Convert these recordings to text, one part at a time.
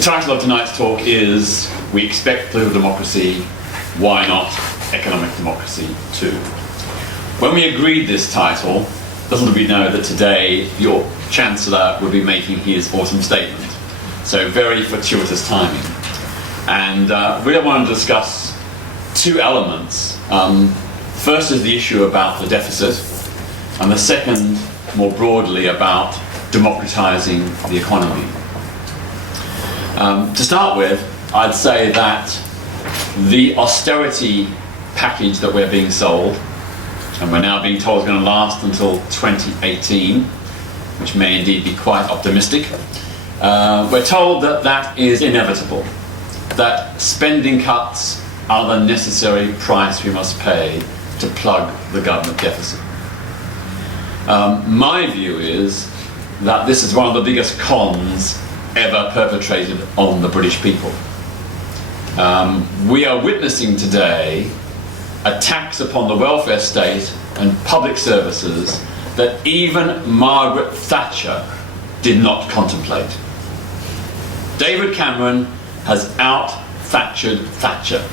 The title of tonight's talk is We Expect Political Democracy, Why Not Economic Democracy Too? When we agreed this title, little did we know that today your Chancellor would be making his autumn statement. So very fortuitous timing. And really I want to discuss two elements. First is the issue about the deficit, and the second, more broadly, about democratising the economy. To start with, I'd say that the austerity package that we're being sold, and we're now being told is going to last until 2018, which may indeed be quite optimistic, we're told that that is inevitable, that spending cuts are the necessary price we must pay to plug the government deficit. My view is that this is one of the biggest cons ever perpetrated on the British people. We are witnessing today attacks upon the welfare state and public services that even Margaret Thatcher did not contemplate. David Cameron has out-Thatchered Thatcher,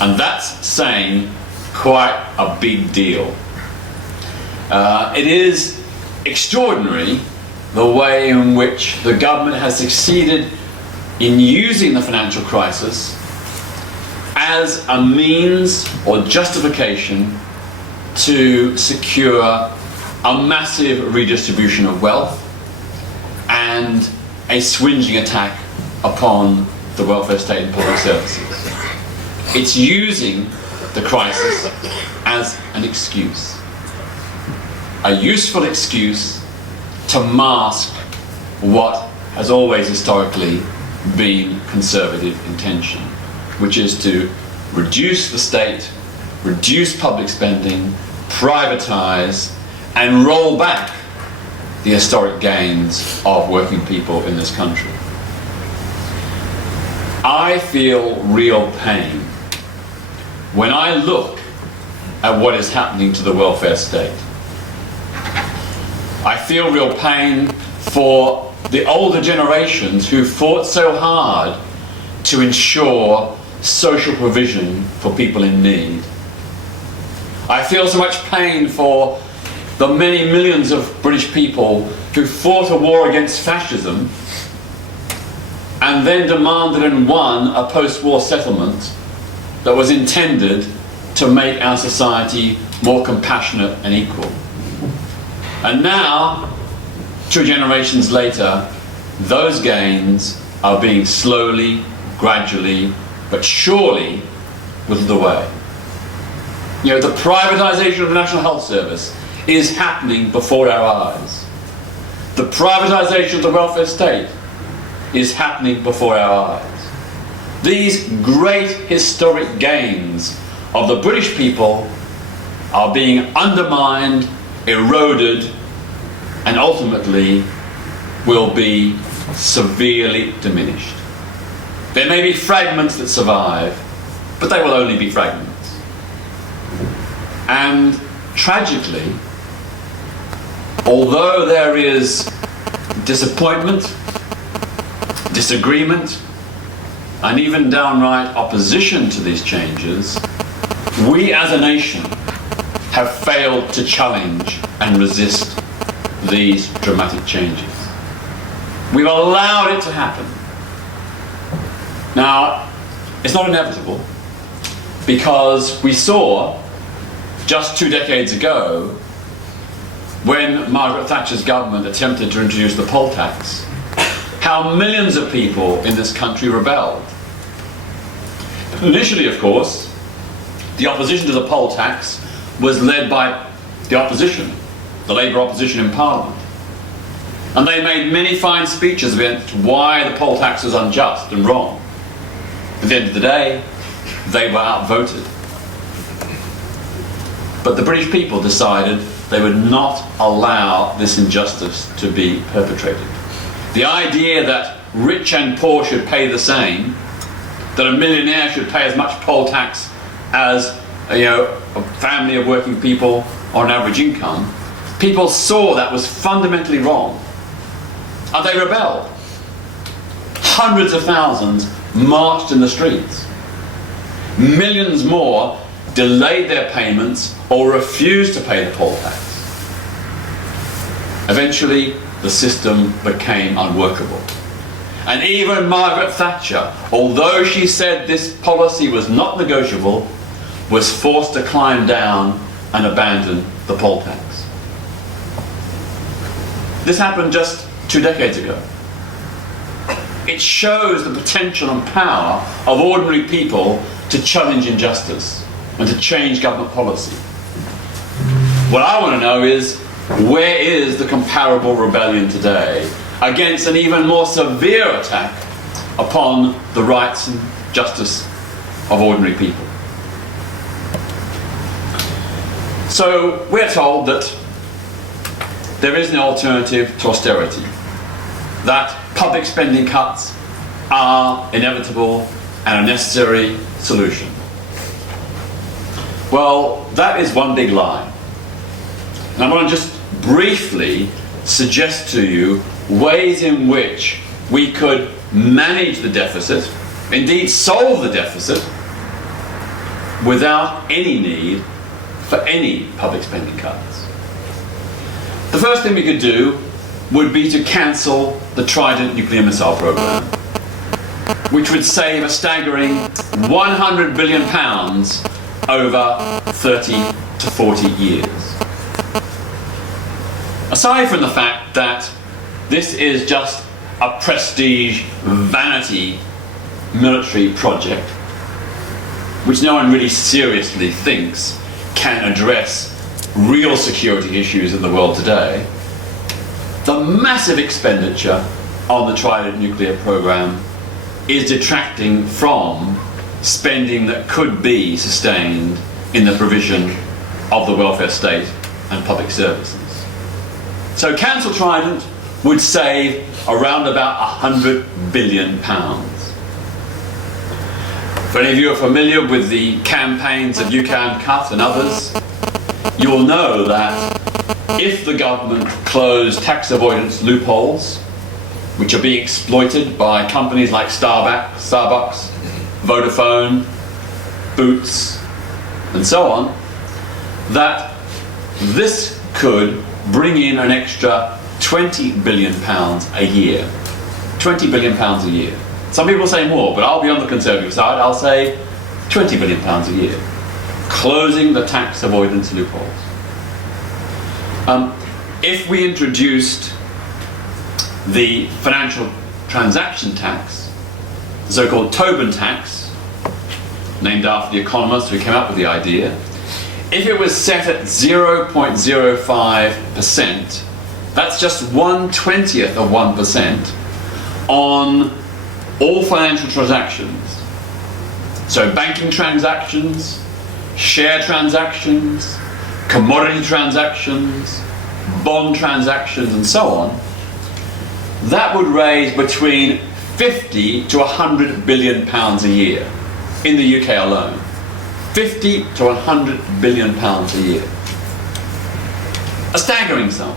and that's saying quite a big deal. It is extraordinary the way in which the government has succeeded in using the financial crisis as a means or justification to secure a massive redistribution of wealth and a swinging attack upon the welfare state and public services. It's using the crisis as an excuse, a useful excuse to mask what has always historically been conservative intention, which is to reduce the state, reduce public spending, privatise, and roll back the historic gains of working people in this country. I feel real pain when I look at what is happening to the welfare state. I feel real pain for the older generations who fought so hard to ensure social provision for people in need. I feel so much pain for the many millions of British people who fought a war against fascism and then demanded and won a post-war settlement that was intended to make our society more compassionate and equal. And now, 2 generations later, those gains are being slowly, gradually, but surely whittled away. You know, the privatisation of the National Health Service is happening before our eyes. The privatisation of the welfare state is happening before our eyes. These great historic gains of the British people are being undermined, eroded, and ultimately will be severely diminished. There may be fragments that survive, but they will only be fragments. And tragically, although there is disappointment, disagreement, and even downright opposition to these changes, we as a nation have failed to challenge and resist these dramatic changes. We've allowed it to happen. Now, it's not inevitable, because we saw just 2 decades ago when Margaret Thatcher's government attempted to introduce the poll tax, how millions of people in this country rebelled. Initially, of course, the opposition to the poll tax was led by the opposition, the Labour opposition in Parliament. And they made many fine speeches about why the poll tax was unjust and wrong. At the end of the day, they were outvoted. But the British people decided they would not allow this injustice to be perpetrated. The idea that rich and poor should pay the same, that a millionaire should pay as much poll tax as a family of working people on an average income, people saw that was fundamentally wrong, and they rebelled. Hundreds of thousands marched in the streets. Millions more delayed their payments or refused to pay the poll tax. Eventually, the system became unworkable. And even Margaret Thatcher, although she said this policy was not negotiable, was forced to climb down and abandon the poll tax. This happened just 2 decades ago. It shows the potential and power of ordinary people to challenge injustice and to change government policy. What I want to know is, where is the comparable rebellion today against an even more severe attack upon the rights and justice of ordinary people? So we're told that there is no alternative to austerity, that public spending cuts are inevitable and a necessary solution. Well, that is one big lie. And I want to just briefly suggest to you ways in which we could manage the deficit, indeed solve the deficit, without any need for any public spending cuts. The first thing we could do would be to cancel the Trident nuclear missile program, which would save a staggering £100 billion over 30 to 40 years. Aside from the fact that this is just a prestige, vanity military project, which no one really seriously thinks can address real security issues in the world today, the massive expenditure on the Trident nuclear program is detracting from spending that could be sustained in the provision of the welfare state and public services. So cancel Trident would save around about £100 billion. For any of you who are familiar with the campaigns of You Can Cut and others, you will know that if the government closed tax avoidance loopholes, which are being exploited by companies like Starbucks, Vodafone, Boots, and so on, that this could bring in an extra £20 billion a year. £20 billion a year. Some people say more, but I'll be on the conservative side. I'll say £20 billion a year. Closing the tax avoidance loopholes. If we introduced the financial transaction tax, the so-called Tobin tax, named after the economist who came up with the idea, if it was set at 0.05%, that's just 1/20th of 1% on all financial transactions. So banking transactions, share transactions, commodity transactions, bond transactions, and so on, that would raise between 50 to 100 billion pounds a year in the UK alone. 50 to 100 billion pounds a year. A staggering sum.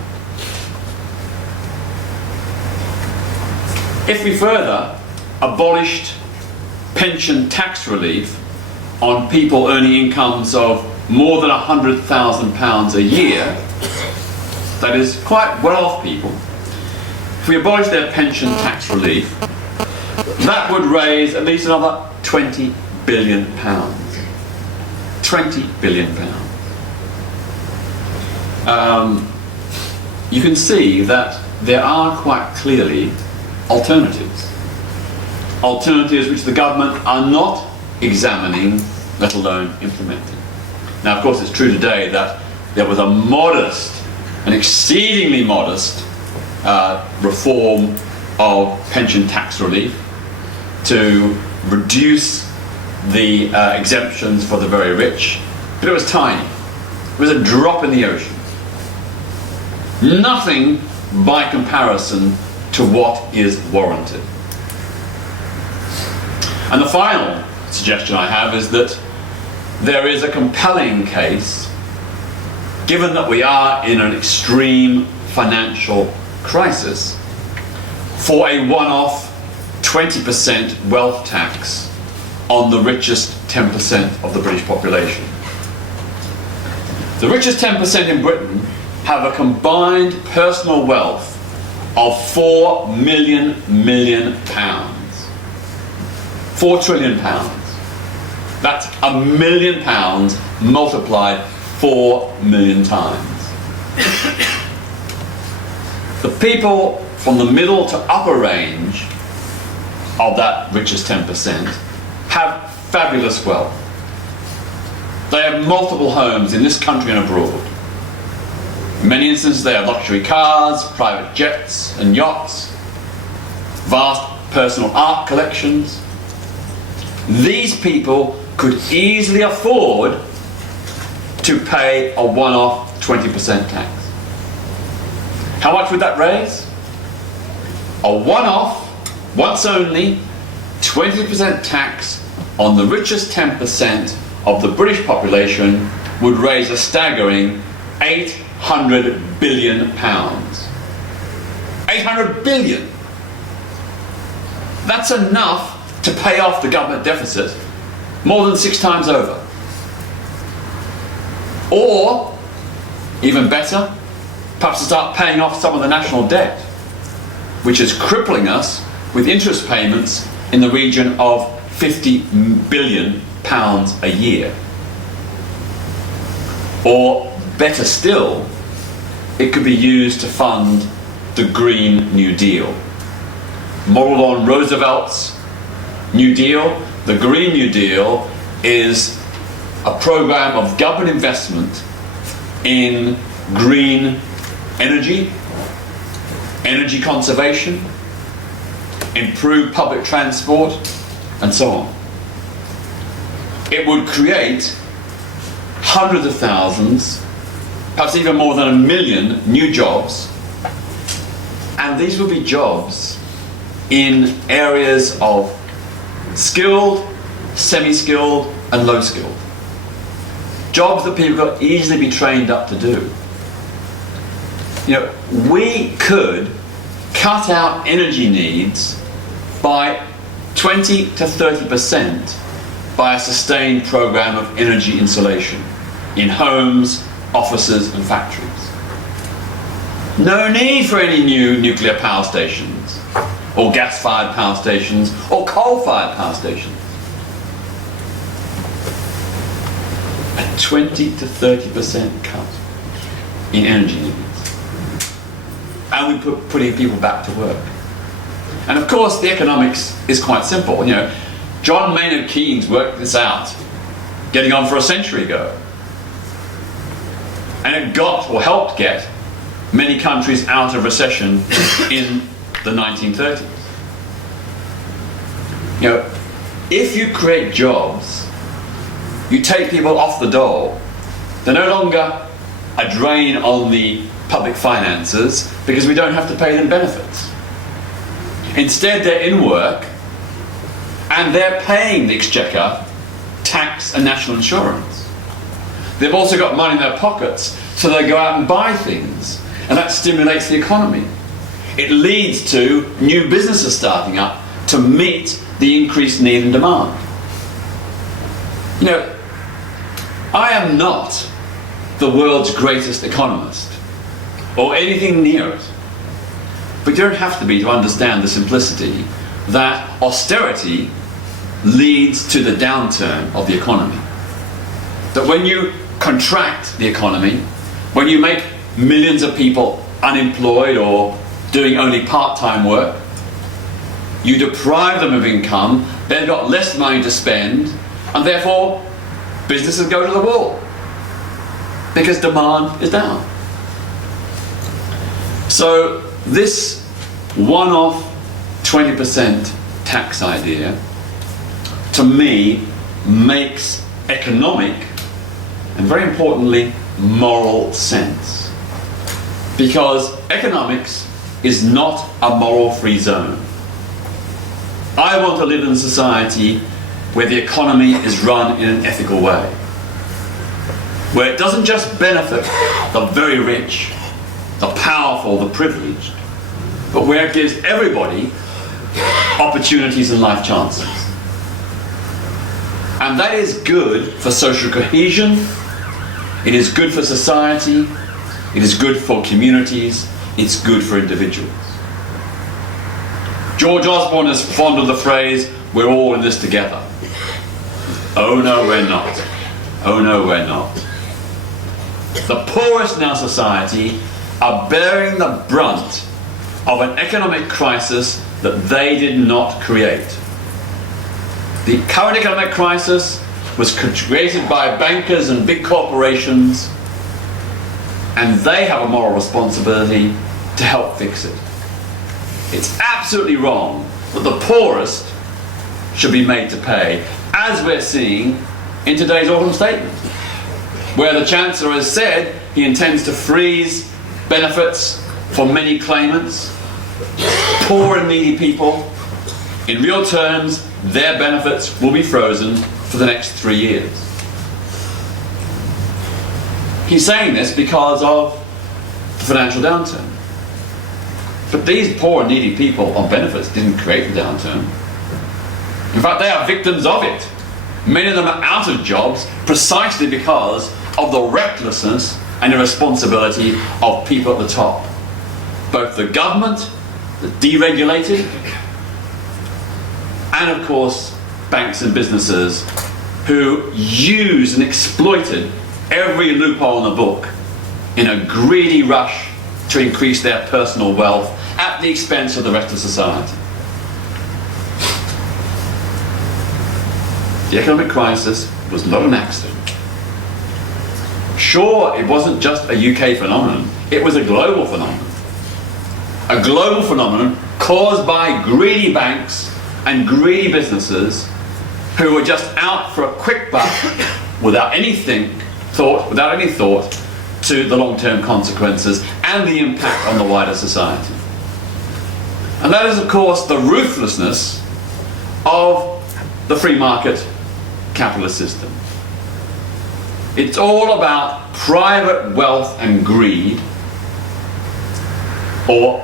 If we further abolished pension tax relief on people earning incomes of more than £100,000 a year, that is quite well-off people, if we abolish their pension tax relief, that would raise at least another £20 billion. £20 billion. You can see that there are quite clearly alternatives. Alternatives which the government are not examining, let alone implementing. Now, of course, it's true today that there was a modest, an exceedingly modest reform of pension tax relief to reduce the exemptions for the very rich, but it was tiny. It was a drop in the ocean. Nothing by comparison to what is warranted. And the final suggestion I have is that there is a compelling case, given that we are in an extreme financial crisis, for a one-off 20% wealth tax on the richest 10% of the British population. The richest 10% in Britain have a combined personal wealth of 4 million pounds. 4 trillion pounds. That's £1 million multiplied 4 million times. The people from the middle to upper range of that richest 10% have fabulous wealth. They have multiple homes in this country and abroad. In many instances they have luxury cars, private jets and yachts, vast personal art collections. These people could easily afford to pay a one-off 20% tax. How much would that raise? A one-off, once only, 20% tax on the richest 10% of the British population would raise a staggering £800 billion. 800 billion! That's enough to pay off the government deficit more than 6 times over. Or, even better, perhaps to start paying off some of the national debt, which is crippling us with interest payments in the region of £50 billion a year. Or, better still, it could be used to fund the Green New Deal. Modelled on Roosevelt's New Deal, the Green New Deal is a program of government investment in green energy, energy conservation, improved public transport, and so on. It would create hundreds of thousands, perhaps even more than 1 million new jobs, and these would be jobs in areas of skilled, semi-skilled, and low-skilled. Jobs that people could easily be trained up to do. You know, we could cut out energy needs by 20 to 30% by a sustained program of energy insulation in homes, offices, and factories. No need for any new nuclear power stations, or gas-fired power stations, or coal-fired power stations. A 20 to 30% cut in energy needs. And we're putting people back to work. And of course, the economics is quite simple. You know, John Maynard Keynes worked this out, getting on for a century ago. And it got, or helped get, many countries out of recession in the 1930s. You know, if you create jobs, you take people off the dole. They're no longer a drain on the public finances because we don't have to pay them benefits. Instead, they're in work and they're paying the exchequer tax and national insurance. They've also got money in their pockets, so they go out and buy things, and that stimulates the economy. It leads to new businesses starting up to meet the increased need and demand. You know, I am not the world's greatest economist, or anything near it. But you don't have to be to understand the simplicity that austerity leads to the downturn of the economy. That when you contract the economy, when you make millions of people unemployed or doing only part-time work, you deprive them of income, they've got less money to spend, and therefore businesses go to the wall because demand is down. So this one-off 20% tax idea, to me, makes economic and, very importantly, moral sense. Because economics is not a moral-free zone. I want to live in a society where the economy is run in an ethical way, where it doesn't just benefit the very rich, the powerful, the privileged, but where it gives everybody opportunities and life chances. And that is good for social cohesion, it is good for society, it is good for communities, it's good for individuals. George Osborne is fond of the phrase, "We're all in this together." Oh no, we're not. Oh no, we're not. The poorest in our society are bearing the brunt of an economic crisis that they did not create. The current economic crisis was created by bankers and big corporations, and they have a moral responsibility to help fix it. It's absolutely wrong that the poorest should be made to pay, as we're seeing in today's autumn statement, where the Chancellor has said he intends to freeze benefits for many claimants, poor and needy people. In real terms, their benefits will be frozen for the next 3 years. He's saying this because of the financial downturn. But these poor and needy people on benefits didn't create the downturn. In fact, they are victims of it. Many of them are out of jobs precisely because of the recklessness and irresponsibility of people at the top. Both the government, the deregulated, and of course banks and businesses who used and exploited every loophole in the book in a greedy rush to increase their personal wealth at the expense of the rest of society. The economic crisis was not an accident. Sure, it wasn't just a UK phenomenon, it was a global phenomenon. A global phenomenon caused by greedy banks and greedy businesses who were just out for a quick buck without any thought to the long-term consequences and the impact on the wider society. And that is, of course, the ruthlessness of the free market capitalist system. It's all about private wealth and greed, or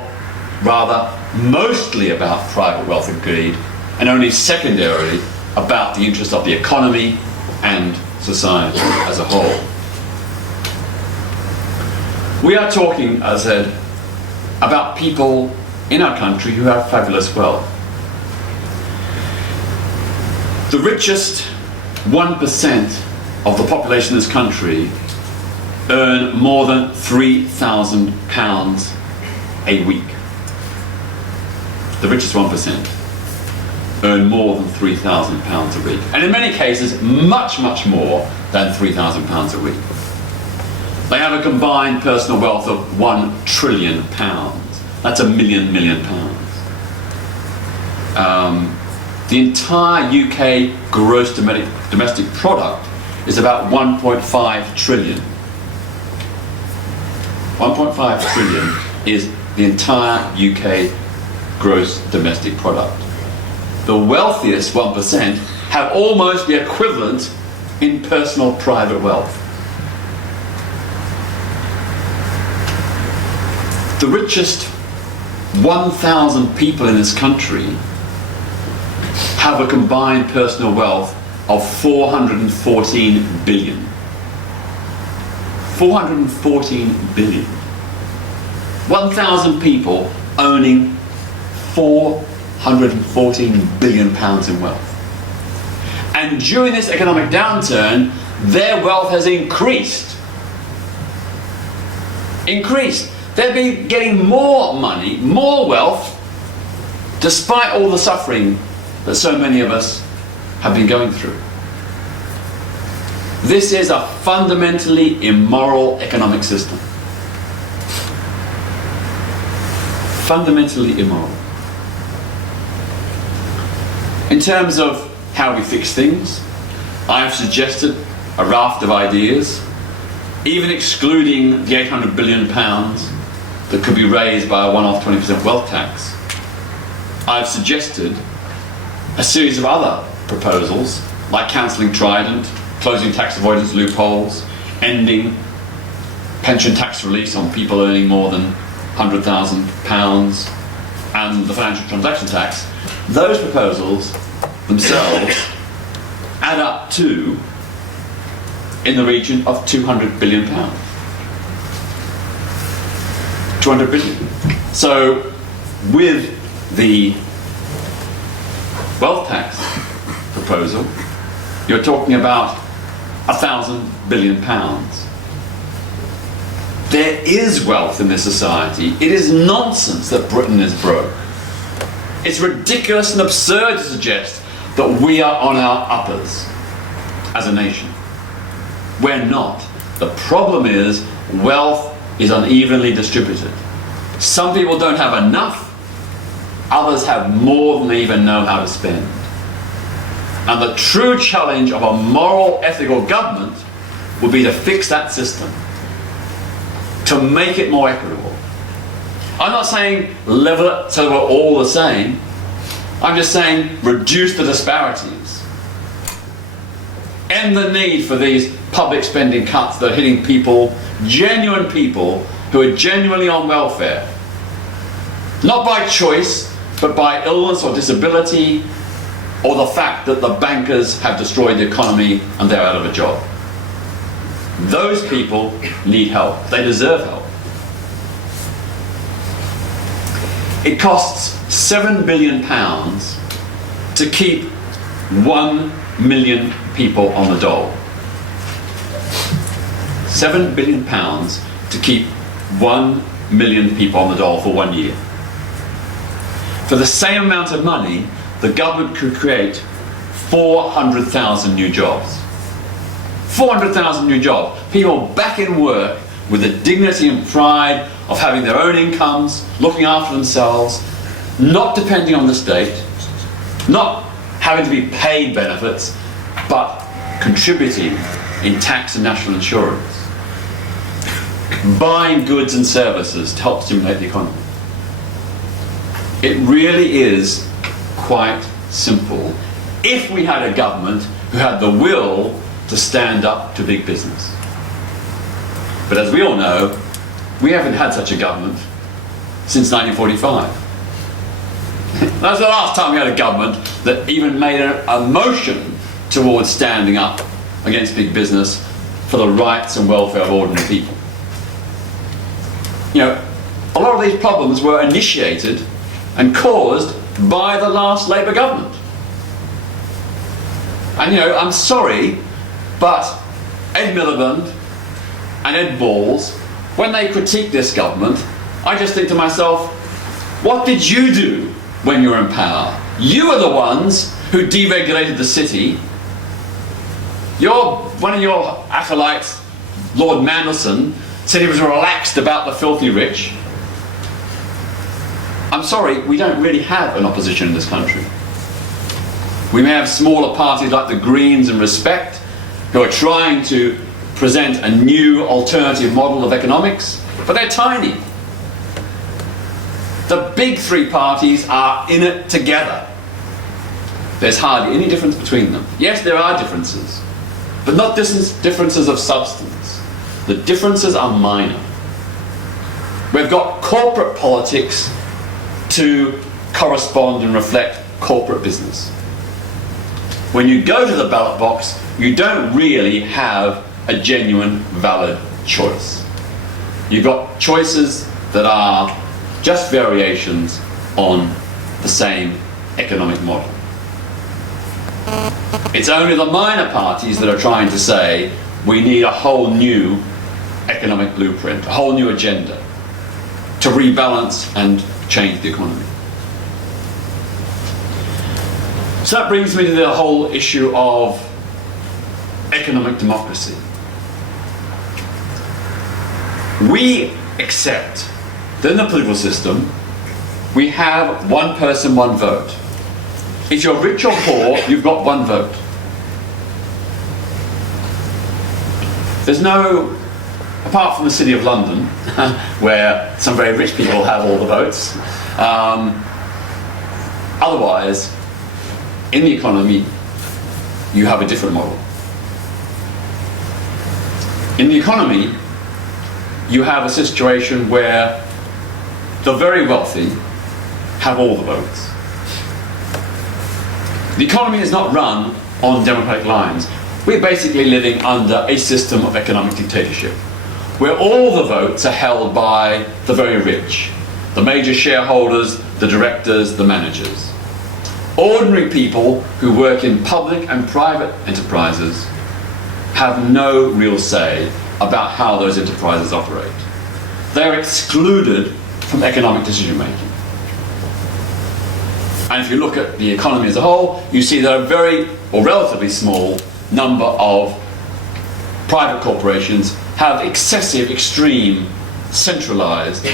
rather, mostly about private wealth and greed, and only secondarily about the interest of the economy and society as a whole. We are talking, as I said, about people in our country who have fabulous wealth. The richest 1% of the population of this country earn more than £3,000 a week. The richest 1% earn more than £3,000 a week. And in many cases, much, much more than £3,000 a week. They have a combined personal wealth of £1 trillion. That's £1 million. The entire UK gross domestic product is about 1.5 trillion. 1.5 trillion is the entire UK gross domestic product. The wealthiest 1% have almost the equivalent in personal private wealth. The richest 1,000 people in this country have a combined personal wealth of 414 billion. 414 billion. 1,000 people owning 414 billion pounds in wealth. And during this economic downturn, their wealth has increased. Increased. They've been getting more money, more wealth, despite all the suffering that so many of us have been going through. This is a fundamentally immoral economic system. Fundamentally immoral. In terms of how we fix things, I've suggested a raft of ideas, even excluding the £800 billion that could be raised by a one-off 20% wealth tax. I've suggested a series of other proposals, like cancelling Trident, closing tax avoidance loopholes, ending pension tax release on people earning more than £100,000, and the financial transaction tax, those proposals themselves add up to in the region of £200 billion. 200 billion. So with the wealth tax proposal, you're talking about £1,000 billion. There is wealth in this society. It is nonsense that Britain is broke. It's ridiculous and absurd to suggest that we are on our uppers as a nation. We're not. The problem is wealth is unevenly distributed. Some people don't have enough, others have more than they even know how to spend. And the true challenge of a moral, ethical government would be to fix that system, to make it more equitable. I'm not saying level it so we're all the same. I'm just saying reduce the disparities. End the need for these public spending cuts that are hitting people, genuine people, who are genuinely on welfare. Not by choice, but by illness or disability, or the fact that the bankers have destroyed the economy and they're out of a job. Those people need help. They deserve help. It costs £7 billion to keep 1 million people on the dole. £7 billion to keep 1 million people on the dole for 1 year. For the same amount of money, the government could create 400,000 new jobs. 400,000 new jobs. People back in work with the dignity and pride of having their own incomes, looking after themselves, not depending on the state, not having to be paid benefits, but contributing in tax and national insurance, buying goods and services to help stimulate the economy. It really is quite simple if we had a government who had the will to stand up to big business. But as we all know, we haven't had such a government since 1945. That's the last time we had a government that even made a motion towards standing up against big business for the rights and welfare of ordinary people. You know, a lot of these problems were initiated and caused by the last Labour government. And you know, I'm sorry, but Ed Miliband and Ed Balls, when they critique this government, I just think to myself, what did you do when you were in power? You were the ones who deregulated the city. One of your acolytes, Lord Mandelson, said he was relaxed about the filthy rich. I'm sorry, we don't really have an opposition in this country. We may have smaller parties like the Greens and Respect, who are trying to present a new alternative model of economics, but they're tiny. The big three parties are in it together. There's hardly any difference between them. Yes, there are differences, but not differences of substance. The differences are minor. We've got corporate politics to correspond and reflect corporate business. When you go to the ballot box, you don't really have a genuine, valid choice. You've got choices that are just variations on the same economic model. It's only the minor parties that are trying to say we need a whole new economic blueprint, a whole new agenda to rebalance and change the economy. So that brings me to the whole issue of economic democracy. We accept that in the political system we have one person, one vote. If you're rich or poor, you've got one vote. There's no, apart from the City of London, where some very rich people have all the votes, otherwise, in the economy, you have a different model. In the economy, you have a situation where the very wealthy have all the votes. The economy is not run on democratic lines. We're basically living under a system of economic dictatorship, where all the votes are held by the very rich, the major shareholders, the directors, the managers. Ordinary people who work in public and private enterprises have no real say about how those enterprises operate. They're excluded from economic decision making. And if you look at the economy as a whole, you see that a very, or relatively small, number of private corporations have excessive, extreme, centralized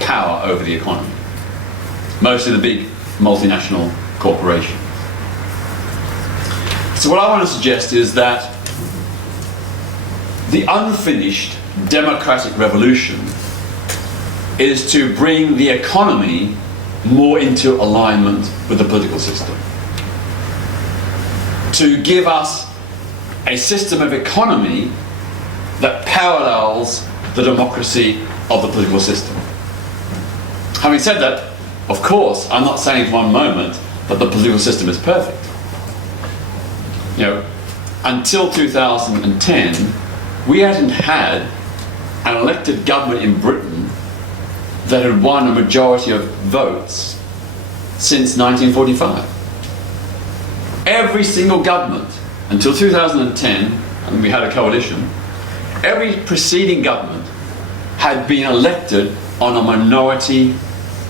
power over the economy. Mostly the big multinational corporations. So what I want to suggest is that the unfinished democratic revolution is to bring the economy more into alignment with the political system. To give us a system of economy that parallels the democracy of the political system. Having said that, of course, I'm not saying for one moment that the political system is perfect. You know, until 2010, we hadn't had an elected government in Britain that had won a majority of votes since 1945. Every single government, until 2010, and we had a coalition, every preceding government had been elected on a minority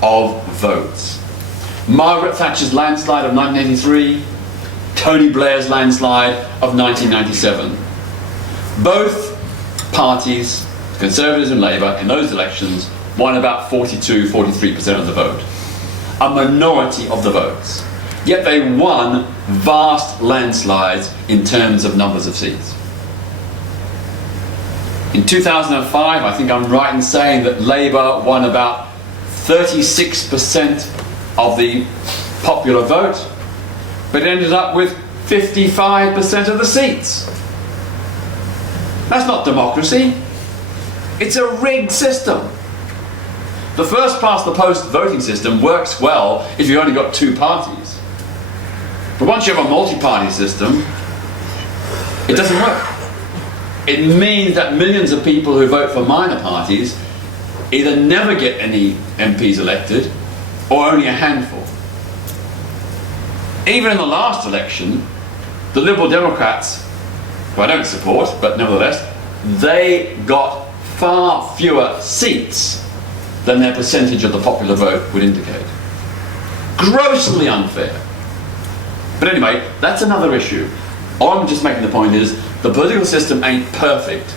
of votes. Margaret Thatcher's landslide of 1983, Tony Blair's landslide of 1997. Both parties, Conservatives and Labour, in those elections won about 42-43% of the vote. A minority of the votes. Yet they won vast landslides in terms of numbers of seats. In 2005, I think I'm right in saying that Labour won about 36% of the popular vote, but ended up with 55% of the seats. That's not democracy. It's a rigged system. The first past the post voting system works well if you've only got two parties. But once you have a multi-party system, it doesn't work. It means that millions of people who vote for minor parties either never get any MPs elected or only a handful. Even in the last election, the Liberal Democrats, who I don't support, but nevertheless, they got far fewer seats than their percentage of the popular vote would indicate. Grossly unfair. But anyway, that's another issue. All I'm just making the point is, the political system ain't perfect,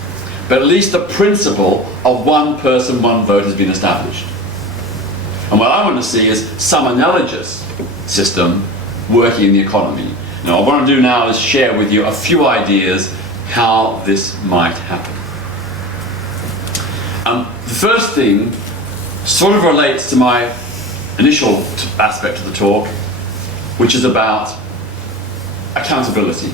but at least the principle of one person, one vote has been established. And what I want to see is some analogous system working in the economy. Now, what I want to do now is share with you a few ideas how this might happen. The first thing sort of relates to my initial aspect of the talk, which is about accountability.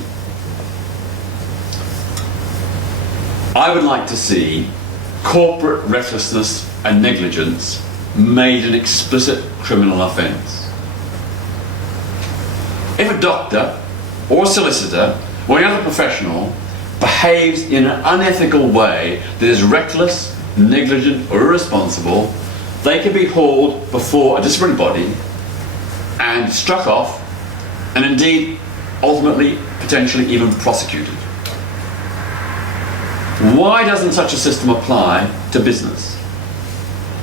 I would like to see corporate recklessness and negligence made an explicit criminal offence. If a doctor or a solicitor or any other professional behaves in an unethical way that is reckless, negligent or irresponsible, they can be hauled before a disciplinary body and struck off, and indeed ultimately potentially even prosecuted. Why doesn't such a system apply to business?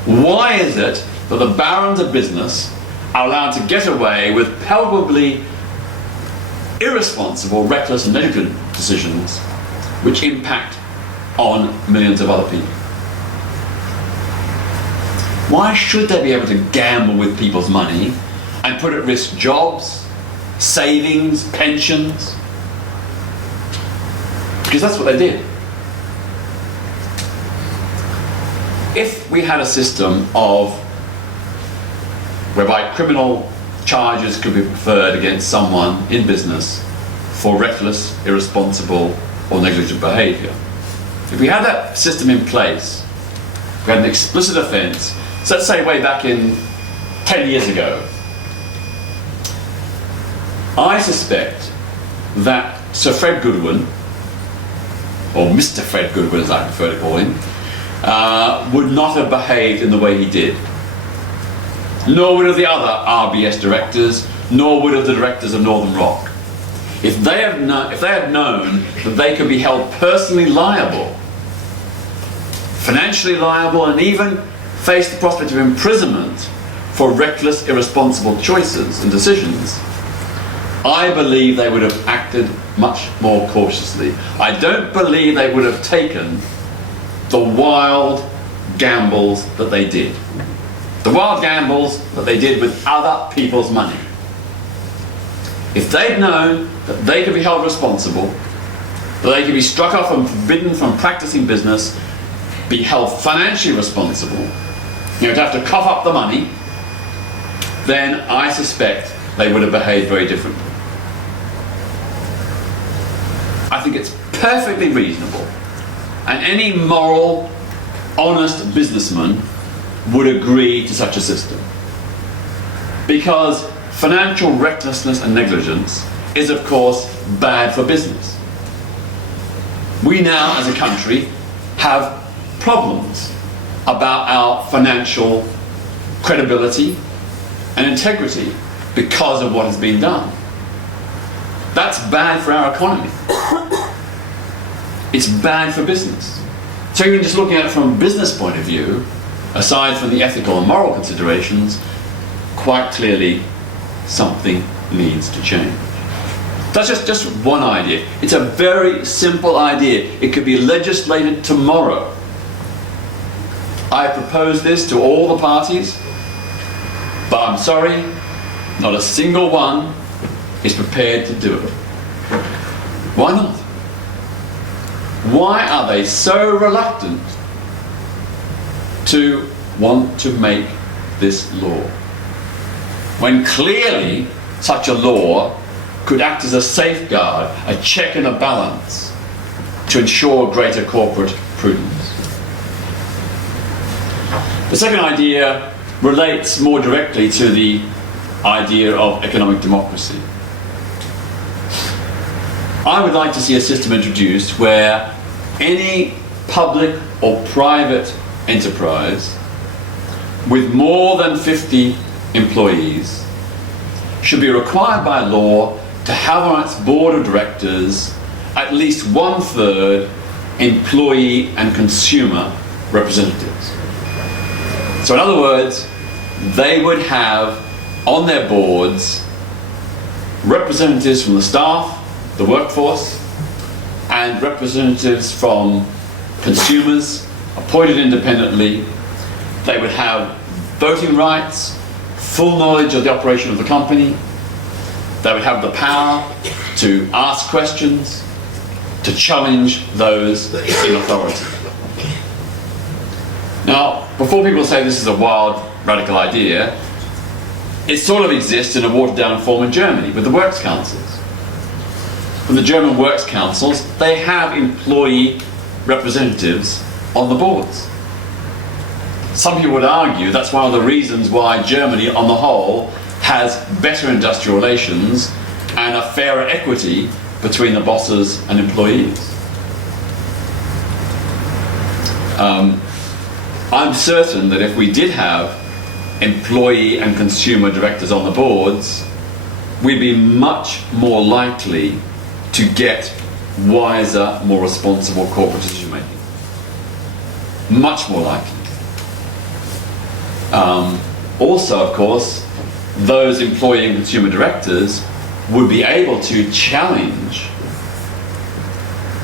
Why is it that the barons of business are allowed to get away with palpably irresponsible, reckless and negligent decisions which impact on millions of other people? Why should they be able to gamble with people's money and put at risk jobs, savings, pensions? Because that's what they did. If we had a system of whereby criminal charges could be preferred against someone in business for reckless, irresponsible or negligent behaviour, if we had that system in place, we had an explicit offence, so let's say way back in 10 years ago, I suspect that Sir Fred Goodwin, or Mr. Fred Goodwin as I prefer to call him, would not have behaved in the way he did. Nor would have the other RBS directors, nor would have the directors of Northern Rock. If they had known that they could be held personally liable, financially liable, and even face the prospect of imprisonment for reckless, irresponsible choices and decisions, I believe they would have acted much more cautiously. I don't believe they would have taken the wild gambles that they did. The wild gambles that they did with other people's money. If they'd known that they could be held responsible, that they could be struck off and forbidden from practicing business, be held financially responsible, to have to cough up the money, then I suspect they would have behaved very differently. I think it's perfectly reasonable, and any moral, honest businessman would agree to such a system. Because financial recklessness and negligence is, of course, bad for business. We now, as a country, have problems about our financial credibility and integrity because of what has been done. That's bad for our economy. It's bad for business. So even just looking at it from a business point of view, aside from the ethical and moral considerations, quite clearly something needs to change. That's just one idea. It's a very simple idea. It could be legislated tomorrow. I propose this to all the parties, but I'm sorry, not a single one is prepared to do it. Why not? Why are they so reluctant to want to make this law, when clearly such a law could act as a safeguard, a check and a balance to ensure greater corporate prudence? The second idea relates more directly to the idea of economic democracy. I would like to see a system introduced where any public or private enterprise with more than 50 employees should be required by law to have on its board of directors at least 1/3 employee and consumer representatives. So in other words, they would have on their boards representatives from the staff, the workforce, and representatives from consumers appointed independently. They would have voting rights, full knowledge of the operation of the company. They would have the power to ask questions, to challenge those in authority. Now, before people say this is a wild, radical idea, it sort of exists in a watered-down form in Germany with the works councils. With the German works councils, they have employee representatives on the boards. Some people would argue that's one of the reasons why Germany, on the whole, has better industrial relations and a fairer equity between the bosses and employees. I'm certain that if we did have employee and consumer directors on the boards, we'd be much more likely to get wiser, more responsible corporate decision making. Much more likely. Also, of course, those employee and consumer directors would be able to challenge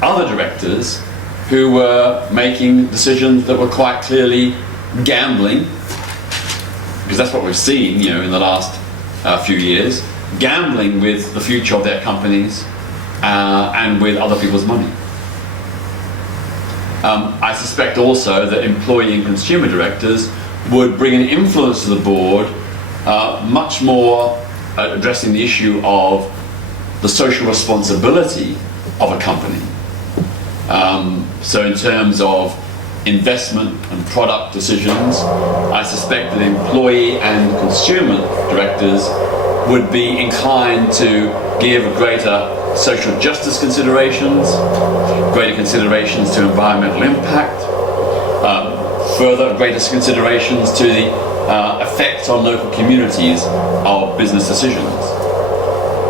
other directors who were making decisions that were quite clearly gambling, because that's what we've seen, in the last few years, gambling with the future of their companies and with other people's money. I suspect also that employee and consumer directors would bring an influence to the board, much more addressing the issue of the social responsibility of a company. So in terms of investment and product decisions, I suspect that employee and consumer directors would be inclined to give greater social justice considerations, greater considerations to environmental impact, further greater considerations to the effects on local communities of business decisions.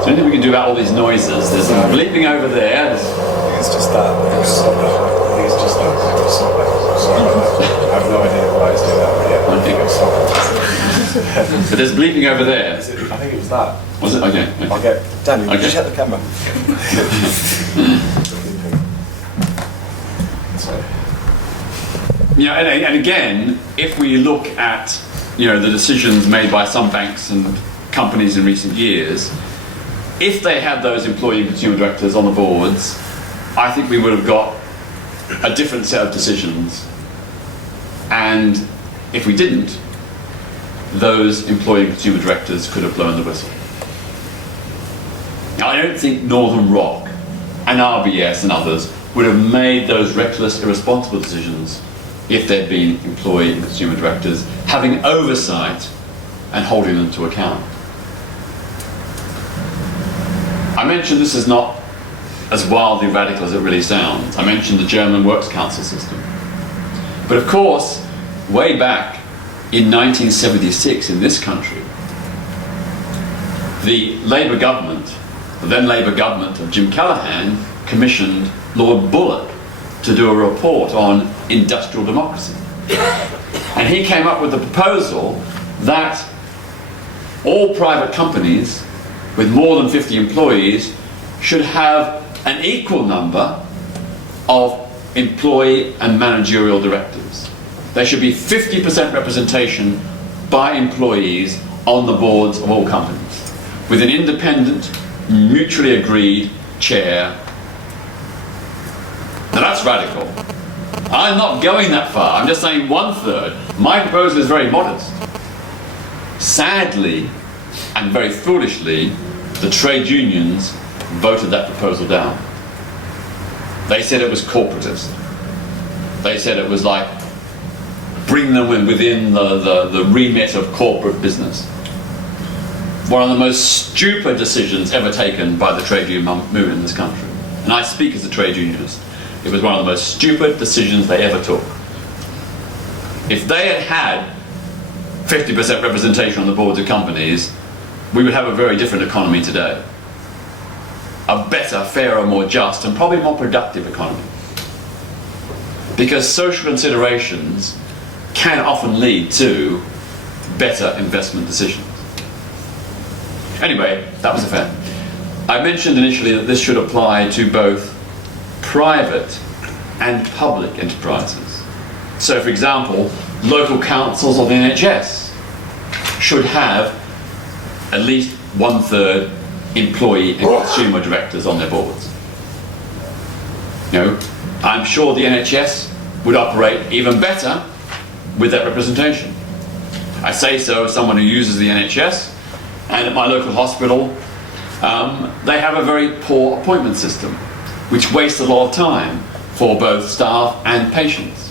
So anything we can do about all these noises? There's some bleeping over there. It's just that. It's just that. I have no idea why it's doing that, but yeah, I think it was But there's bleeping over there. I think it was that. Was it? Okay. I'll get Daniel, Okay. just check the camera. Sorry. Yeah, and again, if we look at the decisions made by some banks and companies in recent years, if they had those employee and consumer directors on the boards, I think we would have got a different set of decisions. And if we didn't, those employee and consumer directors could have blown the whistle. Now, I don't think Northern Rock and RBS and others would have made those reckless, irresponsible decisions if there'd been employee and consumer directors having oversight and holding them to account. I mentioned this is not as wildly radical as it really sounds. I mentioned the German Works Council system. But of course, way back in 1976 in this country, the Labour government, the then Labour government of Jim Callaghan, commissioned Lord Bullock to do a report on industrial democracy. And he came up with the proposal that all private companies with more than 50 employees should have an equal number of employee and managerial directors. There should be 50% representation by employees on the boards of all companies, with an independent, mutually agreed chair. Now that's radical. I'm not going that far, I'm just saying 1/3. My proposal is very modest. Sadly, and very foolishly, the trade unions voted that proposal down. They said it was corporatist. They said it was like bring them within the remit of corporate business. One of the most stupid decisions ever taken by the trade union movement in this country. And I speak as a trade unionist. It was one of the most stupid decisions they ever took. If they had had 50% representation on the boards of companies, we would have a very different economy today. A better, fairer, more just, and probably more productive economy. Because social considerations can often lead to better investment decisions. Anyway, that was a fair. I mentioned initially that this should apply to both private and public enterprises. So, for example, local councils or the NHS should have at least 1/3 employee and consumer directors on their boards. I'm sure the NHS would operate even better with that representation. I say so as someone who uses the NHS, and at my local hospital, they have a very poor appointment system, which wastes a lot of time for both staff and patients.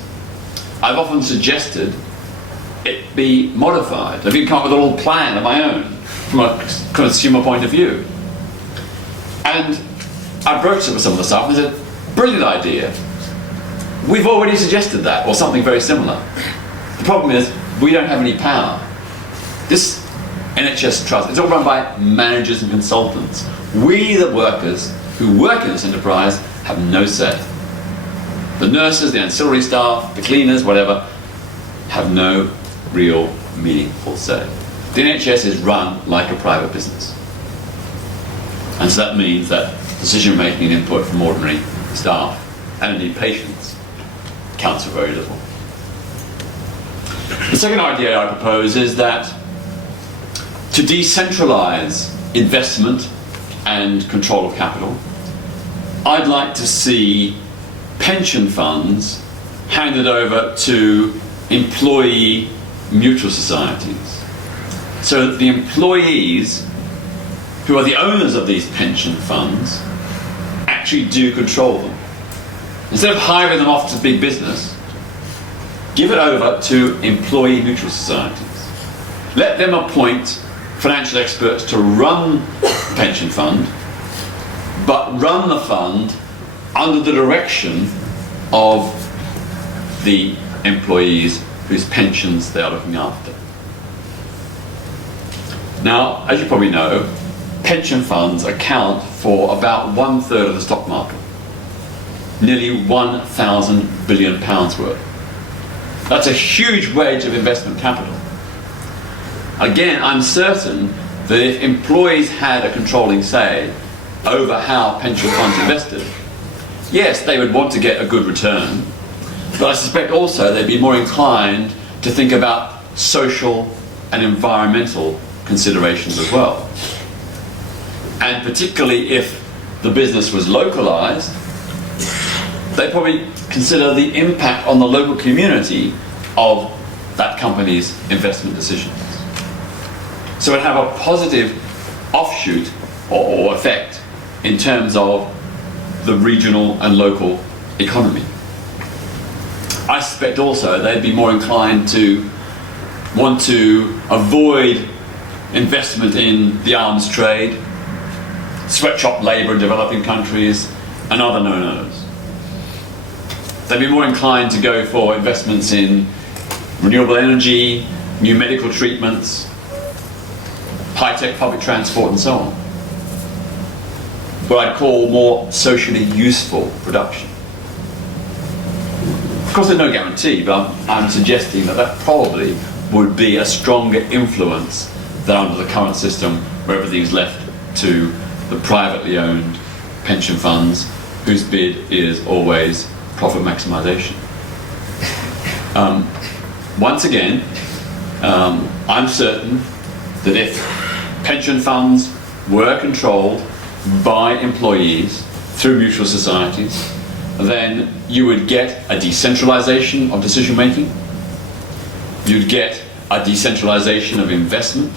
I've often suggested it be modified. I've even come up with a little plan of my own from a consumer point of view. And I broached it with some of the staff and they said, brilliant idea. We've already suggested that, or something very similar. The problem is, we don't have any power. This NHS Trust, it's all run by managers and consultants. We, the workers who work in this enterprise, have no say. The nurses, the ancillary staff, the cleaners, whatever, have no real meaningful say. The NHS is run like a private business. And so that means that decision-making and input from ordinary staff, and indeed patients, counts for very little. The second idea I propose is that to decentralize investment and control of capital, I'd like to see pension funds handed over to employee mutual societies, so that the employees who are the owners of these pension funds actually do control them. Instead of hiring them off to big business, give it over to employee mutual societies. Let them appoint financial experts to run the pension fund, but run the fund under the direction of the employees whose pensions they are looking after. Now, as you probably know, pension funds account for about 1/3 of the stock market, nearly £1,000 billion worth. That's a huge wage of investment capital. Again, I'm certain that if employees had a controlling say over how pension funds invested, yes, they would want to get a good return, but I suspect also they'd be more inclined to think about social and environmental considerations as well. And particularly if the business was localized, they probably consider the impact on the local community of that company's investment decisions. So it'd have a positive offshoot or effect in terms of the regional and local economy. I suspect also they'd be more inclined to want to avoid investment in the arms trade, sweatshop labour in developing countries, and other no-nos. They'd be more inclined to go for investments in renewable energy, new medical treatments, high-tech public transport, and so on. What I'd call more socially useful production. Of course, there's no guarantee, but I'm suggesting that that probably would be a stronger influence than under the current system where everything's left to the privately owned pension funds whose bid is always profit maximisation. Once again, I'm certain that if pension funds were controlled by employees through mutual societies, then you would get a decentralisation of decision making, you'd get a decentralisation of investment,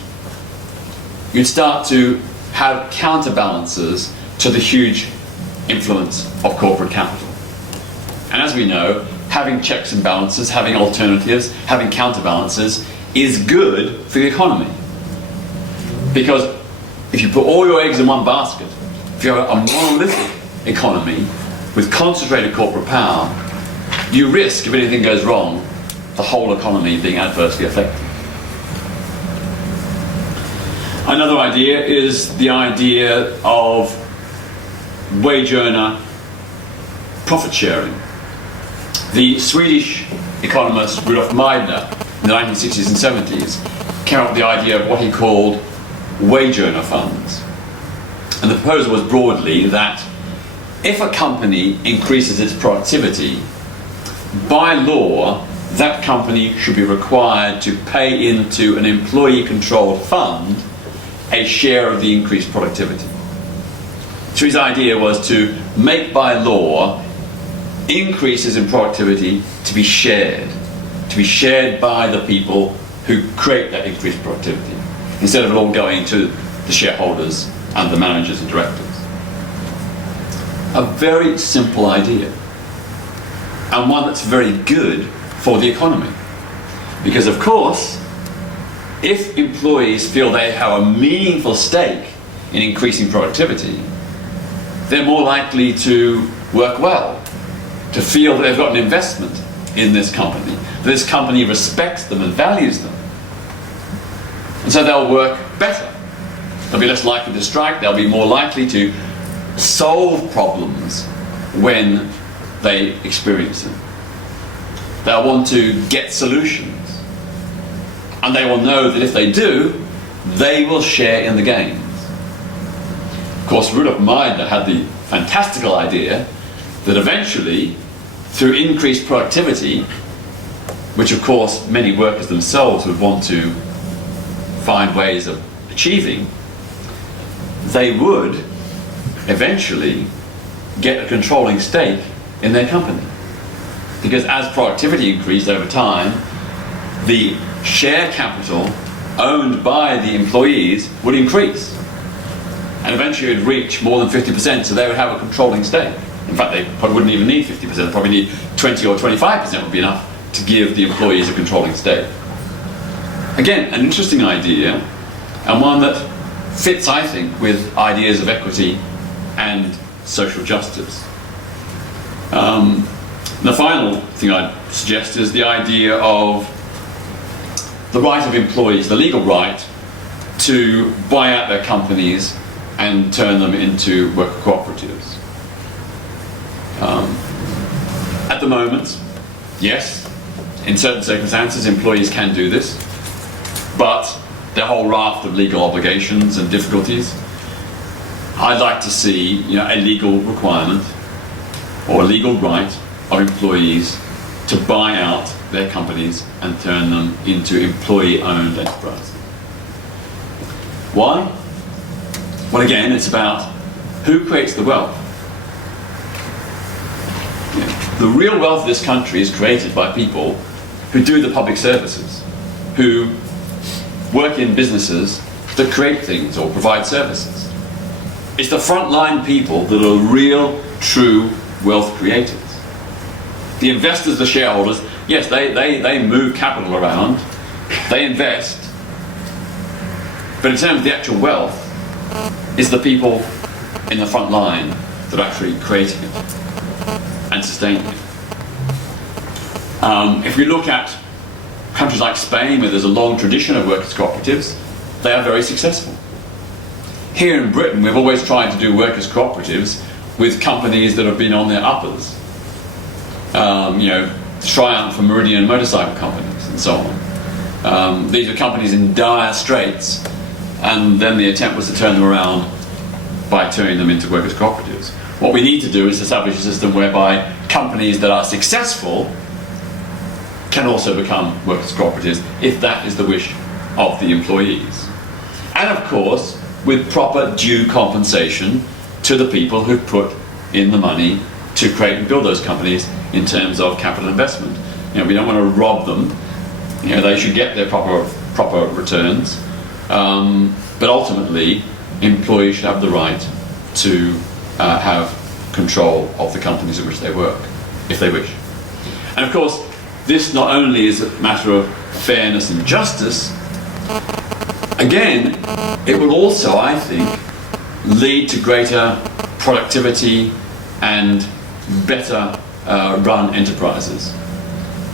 you'd start to have counterbalances to the huge influence of corporate capital. And as we know, having checks and balances, having alternatives, having counterbalances is good for the economy. Because if you put all your eggs in one basket, if you have a monolithic economy with concentrated corporate power, you risk, if anything goes wrong, the whole economy being adversely affected. Another idea is the idea of wage earner profit sharing. The Swedish economist Rudolf Meidner in the 1960s and 70s came up with the idea of what he called wage earner funds. And the proposal was broadly that if a company increases its productivity, by law, that company should be required to pay into an employee-controlled fund a share of the increased productivity. So his idea was to make by law increases in productivity to be shared by the people who create that increased productivity, instead of it all going to the shareholders and the managers and directors. A very simple idea, and one that's very good for the economy. Because of course, if employees feel they have a meaningful stake in increasing productivity, they're more likely to work well, to feel that they've got an investment in this company, that this company respects them and values them. And so they'll work better. They'll be less likely to strike, they'll be more likely to solve problems when they experience them. They'll want to get solutions. And they will know that if they do, they will share in the gains. Of course, Rudolf Meidner had the fantastical idea that eventually, through increased productivity, which of course many workers themselves would want to find ways of achieving, they would eventually get a controlling stake in their company. Because as productivity increased over time, the share capital owned by the employees would increase. And eventually it would reach more than 50%, so they would have a controlling stake. In fact, they probably wouldn't even need 50%, they probably need 20 or 25% would be enough to give the employees a controlling stake. Again, an interesting idea, and one that fits, I think, with ideas of equity and social justice. The final thing I'd suggest is the idea of the right of employees, the legal right to buy out their companies and turn them into worker cooperatives. At the moment, yes, in certain circumstances employees can do this, but there are a whole raft of legal obligations and difficulties. I'd like to see, a legal requirement or a legal right of employees to buy out their companies and turn them into employee-owned enterprises. Why? Well, again, it's about who creates the wealth. The real wealth of this country is created by people who do the public services, who work in businesses that create things or provide services. It's the frontline people that are real, true wealth creators. The investors, the shareholders, yes, they move capital around, they invest, but in terms of the actual wealth, it's the people in the front line that are actually creating it and sustaining it. If we look at countries like Spain, where there's a long tradition of workers' cooperatives, they are very successful. Here in Britain, we've always tried to do workers' cooperatives with companies that have been on their uppers. Triumph and Meridian motorcycle companies and so on. These are companies in dire straits, and then the attempt was to turn them around by turning them into workers' cooperatives. What we need to do is establish a system whereby companies that are successful can also become workers' cooperatives if that is the wish of the employees. And of course, with proper due compensation to the people who put in the money to create and build those companies in terms of capital investment. We don't want to rob them. They should get their proper returns. But ultimately, employees should have the right to have control of the companies in which they work, if they wish. And of course, this not only is a matter of fairness and justice, again, it will also, I think, lead to greater productivity and better run enterprises.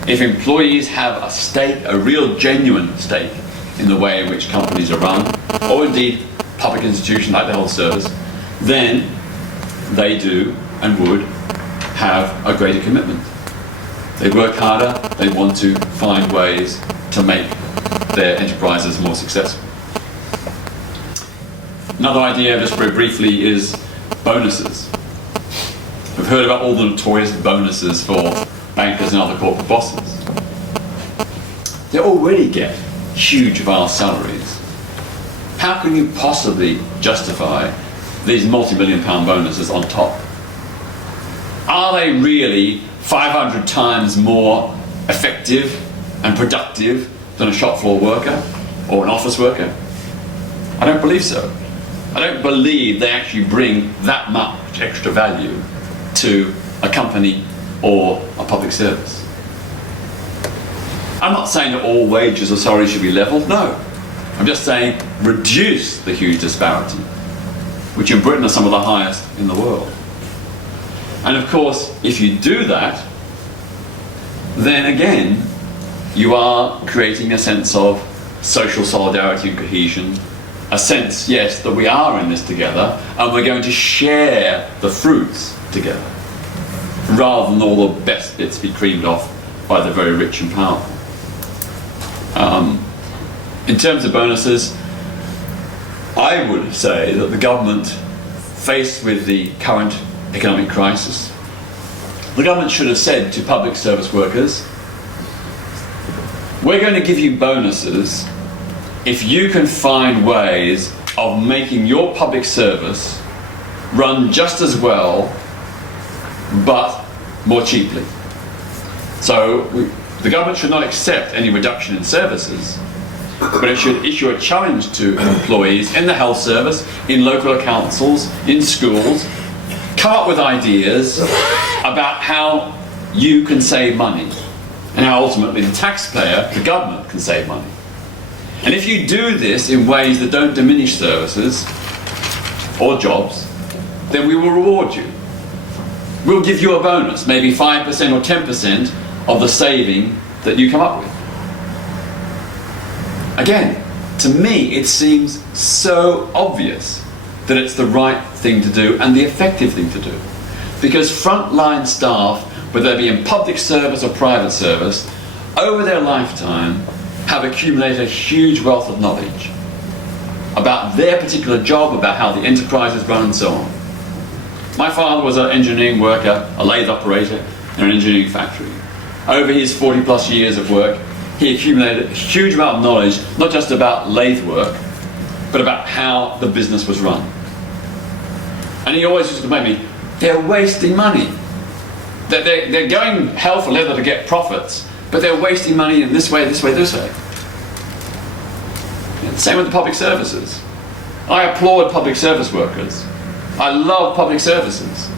If employees have a stake, a real genuine stake in the way in which companies are run, or indeed public institutions like the health service, then they do and would have a greater commitment. They work harder, they want to find ways to make their enterprises more successful. Another idea, just very briefly, is bonuses. We've heard about all the notorious bonuses for bankers and other corporate bosses. They already get huge, vast salaries. How can you possibly justify these multi-million-pound bonuses on top? Are they really 500 times more effective and productive than a shop floor worker or an office worker? I don't believe so. I don't believe they actually bring that much extra value to a company or a public service. I'm not saying that all wages or salaries should be levelled, no. I'm just saying reduce the huge disparity, which in Britain are some of the highest in the world. And of course, if you do that, then again, you are creating a sense of social solidarity and cohesion, a sense, yes, that we are in this together and we're going to share the fruits together, rather than all the best bits be creamed off by the very rich and powerful. In terms of bonuses, I would say that the government, faced with the current economic crisis, the government should have said to public service workers, we're going to give you bonuses if you can find ways of making your public service run just as well but more cheaply. So the government should not accept any reduction in services, but it should issue a challenge to employees in the health service, in local councils, in schools, come up with ideas about how you can save money and how ultimately the taxpayer, the government, can save money. And if you do this in ways that don't diminish services or jobs, then we will reward you. We'll give you a bonus, maybe 5% or 10% of the saving that you come up with. Again, to me, it seems so obvious that it's the right thing to do and the effective thing to do. Because frontline staff, whether they be in public service or private service, over their lifetime have accumulated a huge wealth of knowledge about their particular job, about how the enterprise is run and so on. My father was an engineering worker, a lathe operator in an engineering factory. Over his 40 plus years of work, he accumulated a huge amount of knowledge, not just about lathe work, but about how the business was run. And he always used to make me, they're wasting money. They're going hell for leather to get profits, but they're wasting money in this way, this way, this way. And same with the public services. I applaud public service workers. I love public services.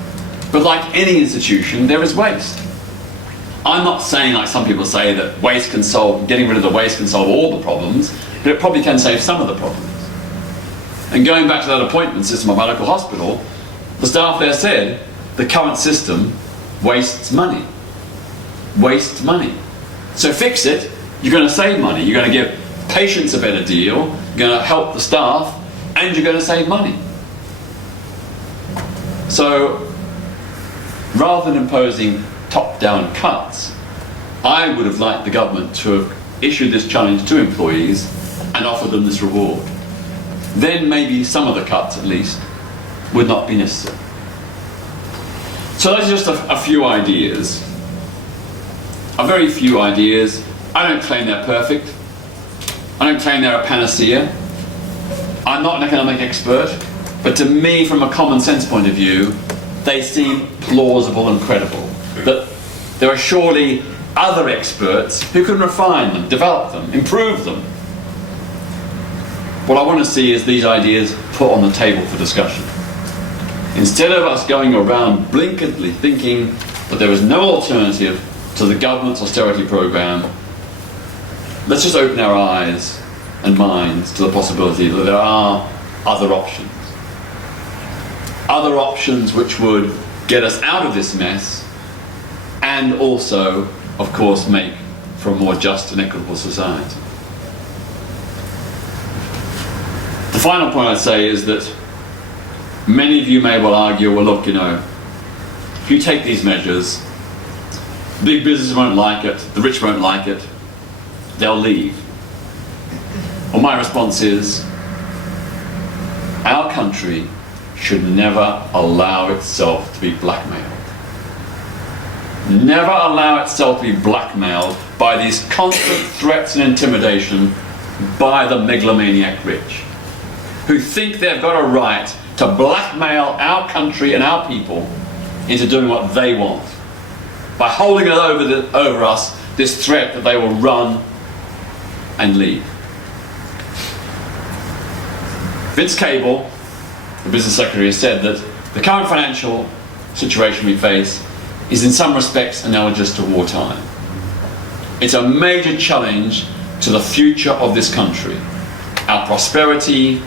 But like any institution, there is waste. I'm not saying, like some people say, that getting rid of the waste can solve all the problems, but it probably can save some of the problems. And going back to that appointment system at my local hospital, the staff there said, the current system wastes money. Wastes money. So fix it, you're going to save money. You're going to give patients a better deal, you're going to help the staff, and you're going to save money. So, rather than imposing top-down cuts, I would have liked the government to have issued this challenge to employees and offered them this reward. Then maybe some of the cuts, at least, would not be necessary. So those are just a few ideas. A very few ideas. I don't claim they're perfect. I don't claim they're a panacea. I'm not an economic expert, but to me, from a common sense point of view, they seem plausible and credible. That there are surely other experts who can refine them, develop them, improve them. What I want to see is these ideas put on the table for discussion. Instead of us going around blinkantly thinking that there is no alternative to the government's austerity program, let's just open our eyes and minds to the possibility that there are other options. Other options which would get us out of this mess and also, of course, make for a more just and equitable society. The final point I'd say is that many of you may well argue, well look, if you take these measures, big business won't like it, the rich won't like it, they'll leave. Well, my response is, our country should never allow itself to be blackmailed. Never allow itself to be blackmailed by these constant threats and intimidation by the megalomaniac rich, who think they've got a right to blackmail our country and our people into doing what they want, by holding it over us, this threat that they will run and leave. Vince Cable, the business secretary, has said that the current financial situation we face is in some respects analogous to wartime. It's a major challenge to the future of this country, our prosperity,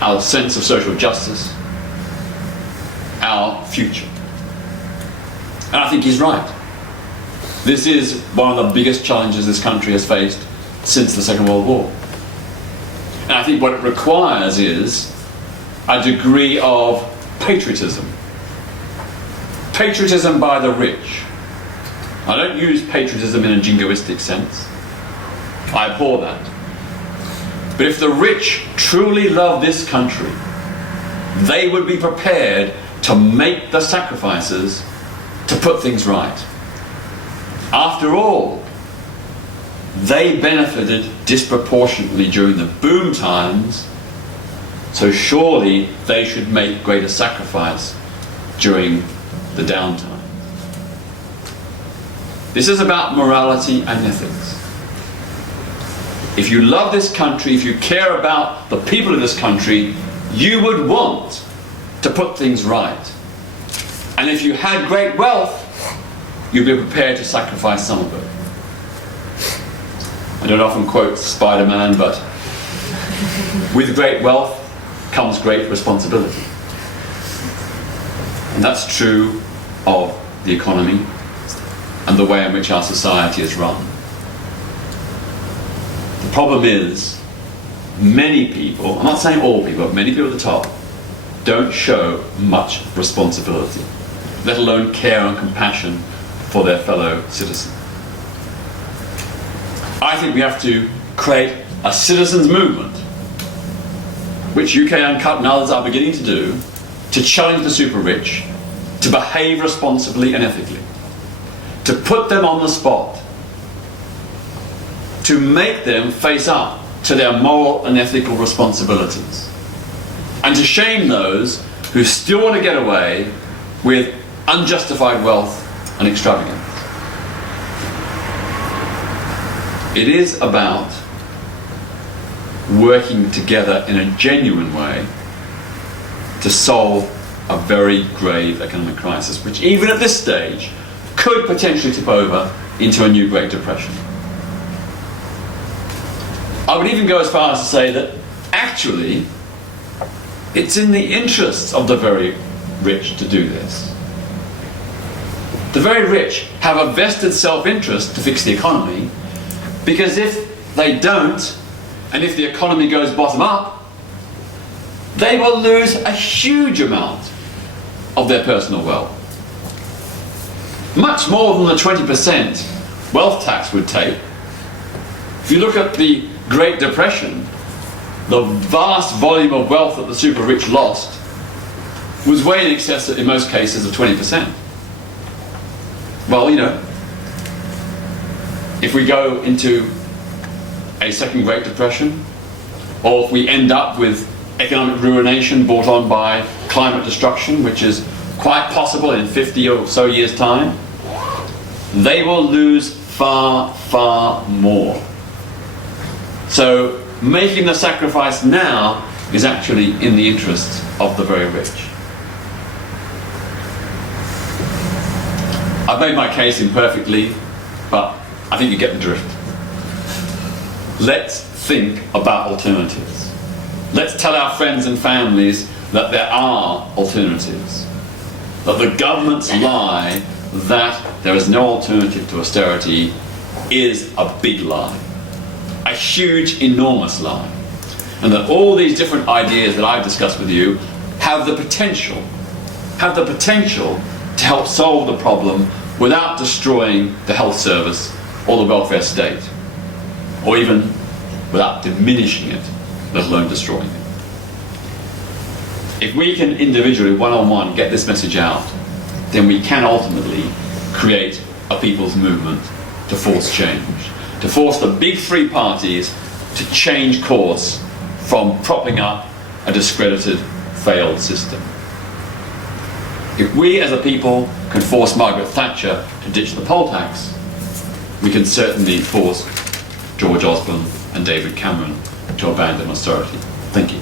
our sense of social justice, our future. And I think he's right. This is one of the biggest challenges this country has faced since the Second World War. And I think what it requires is a degree of patriotism. Patriotism by the rich. I don't use patriotism in a jingoistic sense. I abhor that. But if the rich truly love this country, they would be prepared to make the sacrifices to put things right. After all, they benefited disproportionately during the boom times, so surely they should make greater sacrifice during the downtime. This is about morality and ethics. If you love this country, if you care about the people of this country, you would want to put things right. And if you had great wealth, you'd be prepared to sacrifice some of it. I don't often quote Spider-Man, but With great wealth comes great responsibility. And that's true of the economy and the way in which our society is run. The problem is, many people, I'm not saying all people, but many people at the top, don't show much responsibility, let alone care and compassion for their fellow citizens. I think we have to create a citizens' movement, which UK Uncut and others are beginning to do, to challenge the super rich, to behave responsibly and ethically, to put them on the spot, to make them face up to their moral and ethical responsibilities, and to shame those who still want to get away with unjustified wealth and extravagance. It is about working together in a genuine way to solve a very grave economic crisis, which even at this stage could potentially tip over into a new Great Depression. I would even go as far as to say that actually it's in the interests of the very rich to do this. The very rich have a vested self-interest to fix the economy, because if they don't, and if the economy goes bottom up, they will lose a huge amount of their personal wealth. Much more than the 20% wealth tax would take. If you look at the Great Depression, the vast volume of wealth that the super rich lost was way in excess, in most cases, of 20%. Well, you know, if we go into a second Great Depression, or if we end up with economic ruination brought on by climate destruction, which is quite possible in 50 or so years' time, they will lose far, far more. So making the sacrifice now is actually in the interests of the very rich. I've made my case imperfectly, but I think you get the drift. Let's think about alternatives. Let's tell our friends and families that there are alternatives. That the government's lie that there is no alternative to austerity is a big lie. A huge, enormous lie. And that all these different ideas that I've discussed with you have the potential to help solve the problem without destroying the health service or the welfare state, or even without diminishing it, let alone destroying it. If we can individually, one-on-one, get this message out, then we can ultimately create a people's movement to force change, to force the big three parties to change course from propping up a discredited, failed system. If we as a people can force Margaret Thatcher to ditch the poll tax, we can certainly force George Osborne and David Cameron to abandon austerity. Thank you.